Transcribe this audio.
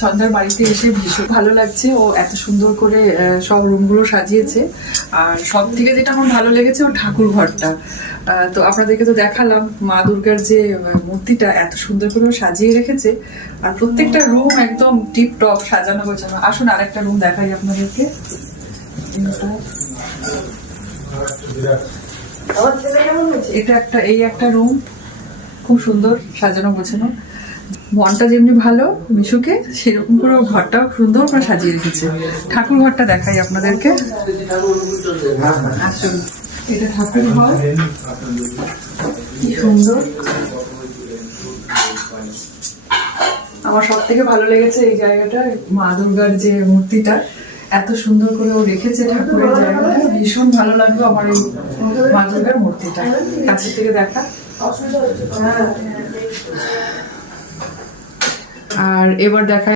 সন্ধ্যার বাড়িতে এসে ভীষণ ভালো লাগছে। ও এত সুন্দর করে সব রুমগুলো সাজিয়েছে। আর সব থেকে যেটা আমার ভালো লেগেছে ও ঠাকুর ঘরটা। তো আপনাদেরকে তো দেখালাম মা দুর্গার যে মূর্তিটা এত সুন্দর করে সাজিয়ে রেখেছে। আর প্রত্যেকটা রুম একদম টিপ টপ সাজানো গোছানো। আসুন আরেকটা রুম দেখাই আপনাদেরকে। এটা একটা রুম খুব সুন্দর সাজানো গোছানো। মনটা যেমনি ভালো মিশুকে, সেরকম করে ঘরটাও সুন্দর করে সাজিয়ে রেখেছে। ঠাকুর ঘরটা দেখাই আপনাদেরকে। আসুন, এটা ঠাকুর ঘর, কি সুন্দর। আমার সব থেকে ভালো লেগেছে এই জায়গাটা, মা দুর্গার যে মূর্তিটা এত সুন্দর করে ও রেখেছে। ঠাকুরের জায়গাটা ভীষণ ভালো লাগলো আমার এই মা দুর্গার মূর্তিটা। কাছে থেকে দেখা। আর এবার দেখা